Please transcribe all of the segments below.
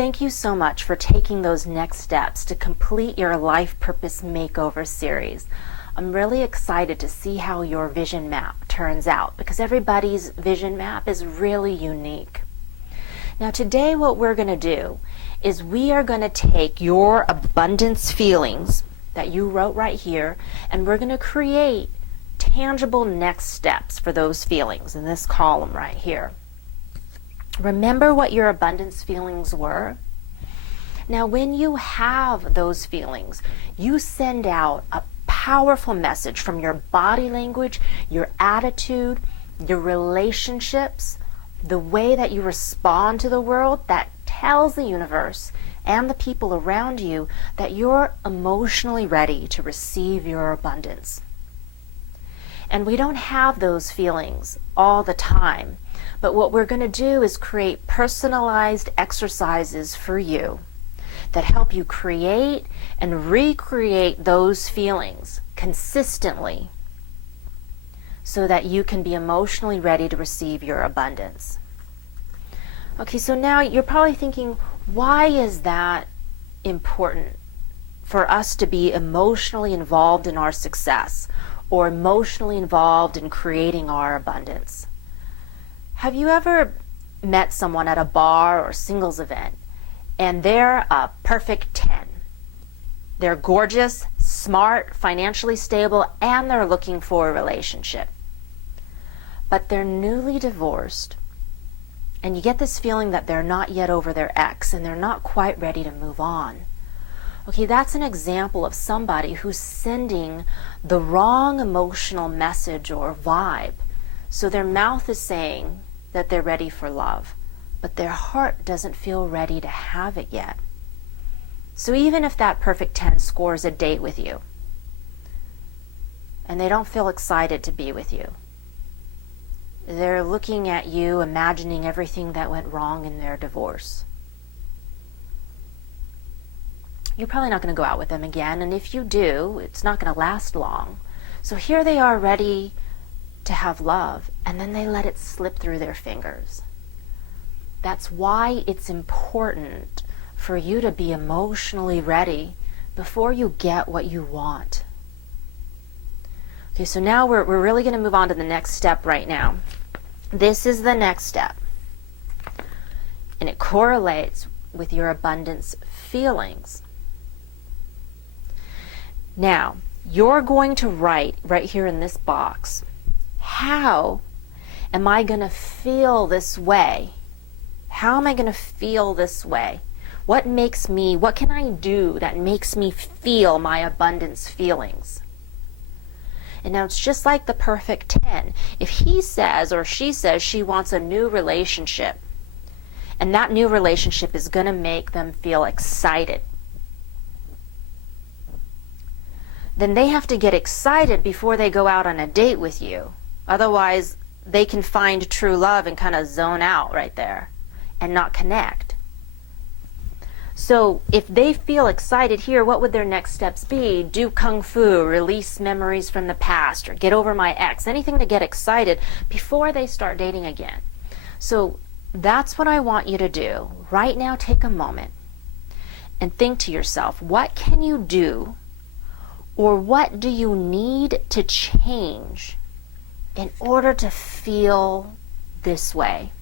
thank you so much for taking those next steps to complete your Life Purpose Makeover series. I'm really excited to see how your vision map turns out because everybody's vision map is really unique. Now today what we're going to do is we are going to take your abundance feelings that you wrote right here and we're going to create tangible next steps for those feelings in this column right here. Remember what your abundance feelings were? Now when you have those feelings, you send out a powerful message from your body language, your attitude, your relationships, the way that you respond to the world that tells the universe and the people around you that you're emotionally ready to receive your abundance. And we don't have those feelings all the time, but what we're going to do is create personalized exercises for you that help you create and recreate those feelings consistently so that you can be emotionally ready to receive your abundance. Okay, so now you're probably thinking, why is that important for us to be emotionally involved in our success or emotionally involved in creating our abundance? Have you ever met someone at a bar or singles event and they're a perfect 10? They're gorgeous, smart, financially stable, and they're looking for a relationship. But they're newly divorced, and you get this feeling that they're not yet over their ex and they're not quite ready to move on. Okay, that's an example of somebody who's sending the wrong emotional message or vibe. So their mouth is saying that they're ready for love, but their heart doesn't feel ready to have it yet. So even if that perfect 10 scores a date with you, and they don't feel excited to be with you, they're looking at you, imagining everything that went wrong in their divorce. You're probably not going to go out with them again, and if you do, it's not going to last long. So here they are ready to have love, and then they let it slip through their fingers. That's why it's important for you to be emotionally ready before you get what you want. Okay, so now we're really going to move on to the next step right now. This is the next step, and it correlates with your abundance feelings. Now, you're going to write right here in this box, how am I going to feel this way? How am I going to feel this way? What can I do that makes me feel my abundance feelings? And now it's just like the perfect 10. If he says or she says she wants a new relationship, and that new relationship is going to make them feel excited, then they have to get excited before they go out on a date with you. Otherwise, they can find true love and kind of zone out right there and not connect. So if they feel excited here, what would their next steps be? Do kung fu, release memories from the past, or get over my ex, anything to get excited before they start dating again. So that's what I want you to do. Right now, take a moment and think to yourself, what can you do or what do you need to change in order to feel this way?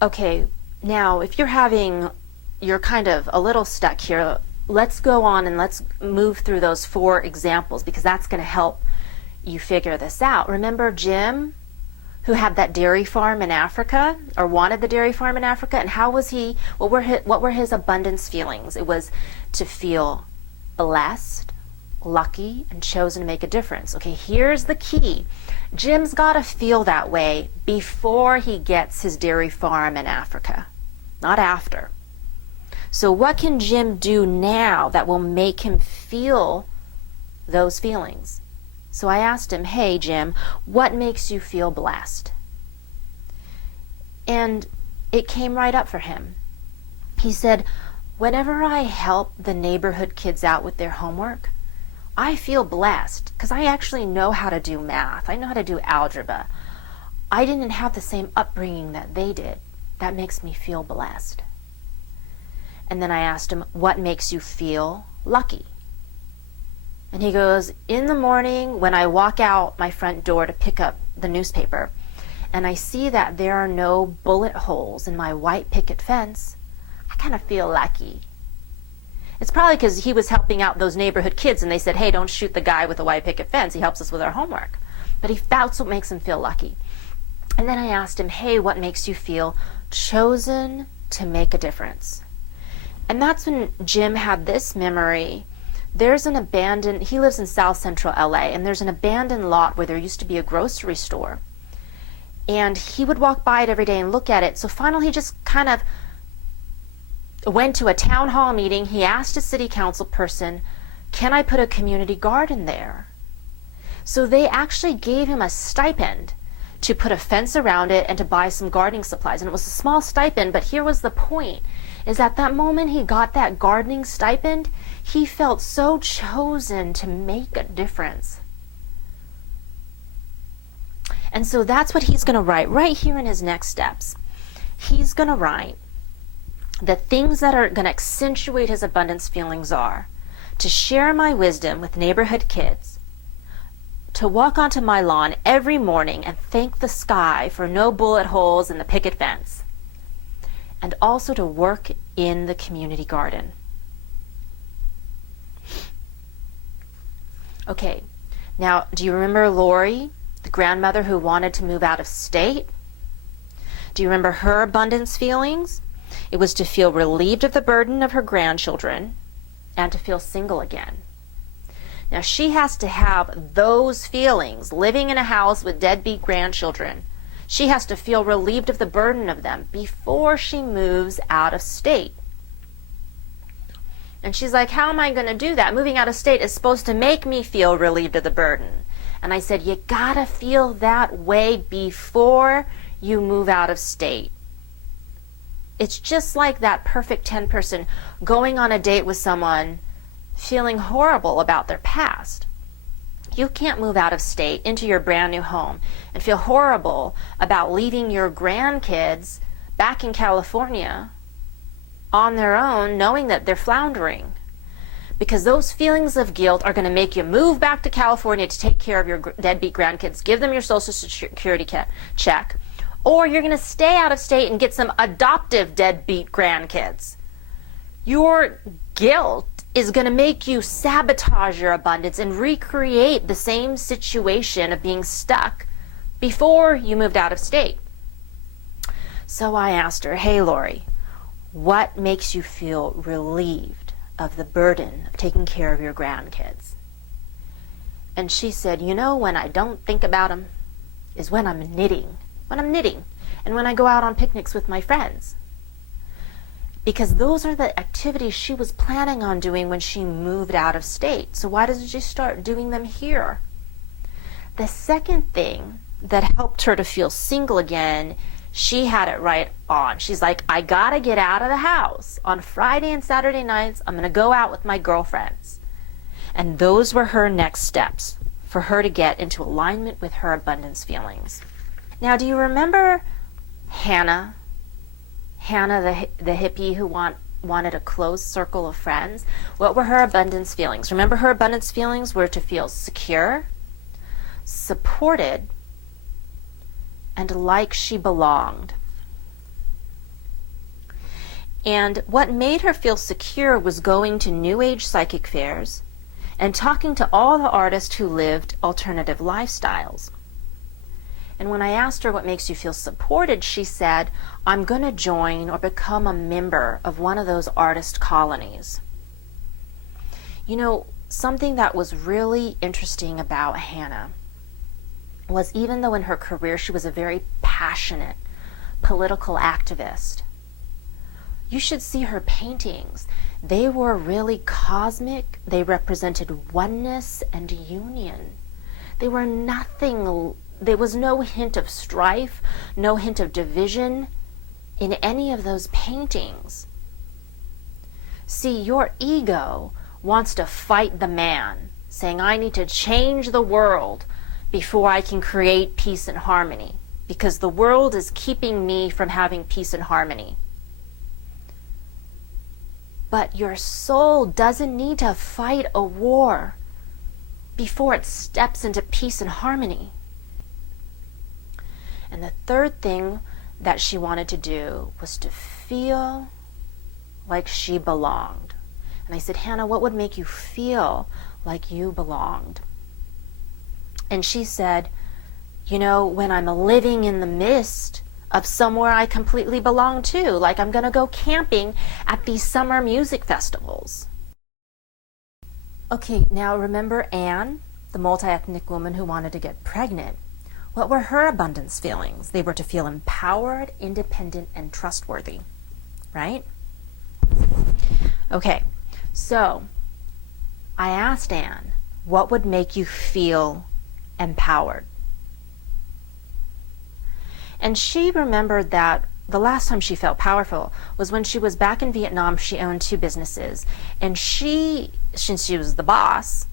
Okay, now if you're kind of a little stuck here, let's go on and let's move through those 4 examples because that's going to help you figure this out. Remember Jim, who had that dairy farm in Africa, or wanted the dairy farm in Africa, and what were his abundance feelings? It was to feel blessed, lucky, and chosen to make a difference. Okay, here's the key. Jim's got to feel that way before he gets his dairy farm in Africa, not after. So what can Jim do now that will make him feel those feelings? So I asked him, hey Jim, what makes you feel blessed? And it came right up for him. He said, whenever I help the neighborhood kids out with their homework, I feel blessed because I actually know how to do math. I know how to do algebra. I didn't have the same upbringing that they did. That makes me feel blessed. And then I asked him, what makes you feel lucky? And he goes, in the morning when I walk out my front door to pick up the newspaper, and I see that there are no bullet holes in my white picket fence, I kind of feel lucky. It's probably because he was helping out those neighborhood kids and they said, hey, don't shoot the guy with the white picket fence. He helps us with our homework. But that's what makes him feel lucky. And then I asked him, hey, what makes you feel chosen to make a difference? And that's when Jim had this memory. There's an abandoned, he lives in South Central LA, and there's an abandoned lot where there used to be a grocery store. And he would walk by it every day and look at it. So finally he just kind of went to a town hall meeting. He asked a city council person, can I put a community garden there? So they actually gave him a stipend to put a fence around it and to buy some gardening supplies. And it was a small stipend, but here was the point, is at that moment he got that gardening stipend, he felt so chosen to make a difference. And so that's what he's going to write right here in his next steps. He's going to write, the things that are going to accentuate his abundance feelings are to share my wisdom with neighborhood kids, to walk onto my lawn every morning and thank the sky for no bullet holes in the picket fence, and also to work in the community garden. Okay, now do you remember Lori, the grandmother who wanted to move out of state? Do you remember her abundance feelings? It was to feel relieved of the burden of her grandchildren and to feel single again. Now she has to have those feelings, living in a house with deadbeat grandchildren. She has to feel relieved of the burden of them before she moves out of state. And she's like, how am I going to do that? Moving out of state is supposed to make me feel relieved of the burden. And I said, you gotta feel that way before you move out of state. It's just like that perfect 10 person going on a date with someone feeling horrible about their past. You can't move out of state into your brand new home and feel horrible about leaving your grandkids back in California on their own, knowing that they're floundering. Because those feelings of guilt are going to make you move back to California to take care of your deadbeat grandkids, give them your Social Security check, or you're going to stay out of state and get some adoptive deadbeat grandkids. Your guilt is going to make you sabotage your abundance and recreate the same situation of being stuck before you moved out of state. So I asked her, hey Lori, what makes you feel relieved of the burden of taking care of your grandkids? And she said, you know, when I don't think about them is when I'm knitting. And when I go out on picnics with my friends. Because those are the activities she was planning on doing when she moved out of state. So why doesn't she start doing them here? The second thing that helped her to feel single again, she had it right on. She's like, I gotta get out of the house. On Friday and Saturday nights, I'm gonna go out with my girlfriends. And those were her next steps for her to get into alignment with her abundance feelings. Now, do you remember Hannah? Hannah, the hippie who wanted a close circle of friends? What were her abundance feelings? Remember, her abundance feelings were to feel secure, supported, and like she belonged. And what made her feel secure was going to New Age psychic fairs and talking to all the artists who lived alternative lifestyles. And when I asked her what makes you feel supported, she said, I'm going to join or become a member of one of those artist colonies. You know, something that was really interesting about Hannah was, even though in her career she was a very passionate political activist, you should see her paintings. They were really cosmic. They represented oneness and union. They were nothing. There was no hint of strife, no hint of division in any of those paintings. See, your ego wants to fight the man, saying, I need to change the world before I can create peace and harmony, because the world is keeping me from having peace and harmony. But your soul doesn't need to fight a war before it steps into peace and harmony. And the third thing that she wanted to do was to feel like she belonged. And I said, Hannah, what would make you feel like you belonged? And she said, you know, when I'm living in the midst of somewhere I completely belong to, like I'm going to go camping at these summer music festivals. Okay, now remember Anne, the multi-ethnic woman who wanted to get pregnant. What were her abundance feelings? They were to feel empowered, independent, and trustworthy, right? Okay, so I asked Anne, what would make you feel empowered? And she remembered that the last time she felt powerful was when she was back in Vietnam. She owned 2 businesses, and since she was the boss,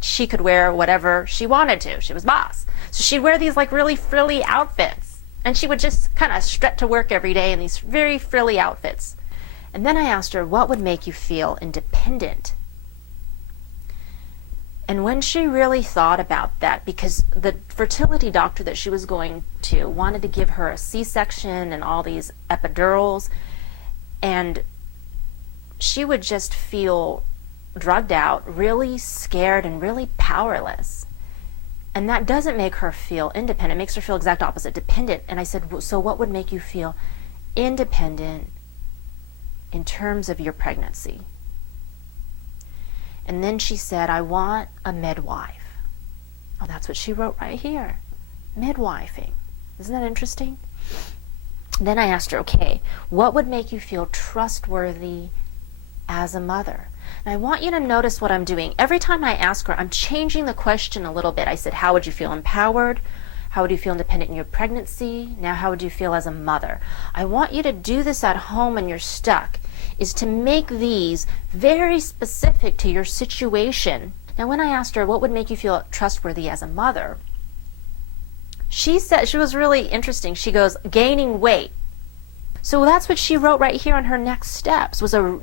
she could wear whatever she wanted to. She was boss. So she'd wear these like really frilly outfits, and she would just kind of strut to work every day in these very frilly outfits. And then I asked her, what would make you feel independent? And when she really thought about that, because the fertility doctor that she was going to wanted to give her a C-section and all these epidurals, and she would just feel drugged out, really scared and really powerless. And that doesn't make her feel independent. It makes her feel exact opposite, dependent. And I said, so what would make you feel independent in terms of your pregnancy? And then she said, I want a midwife. Oh, that's what she wrote right here. Midwifing. Isn't that interesting? Then I asked her, okay, what would make you feel trustworthy as a mother? And I want you to notice what I'm doing. Every time I ask her, I'm changing the question a little bit. I said, how would you feel empowered? How would you feel independent in your pregnancy? Now, how would you feel as a mother? I want you to do this at home when you're stuck, is to make these very specific to your situation. Now, when I asked her what would make you feel trustworthy as a mother, she said, she was really interesting. She goes, gaining weight. So that's what she wrote right here on her next steps, was a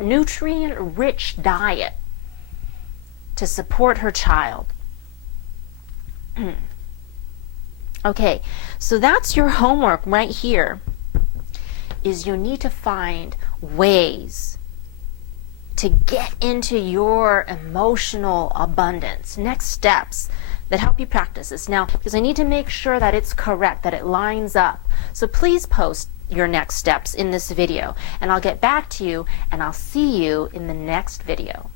nutrient-rich diet to support her child. Okay, so that's your homework right here, is you need to find ways to get into your emotional abundance. Next steps that help you practice this. Now, because I need to make sure that it's correct, that it lines up. So please post your next steps in this video, and I'll get back to you, and I'll see you in the next video.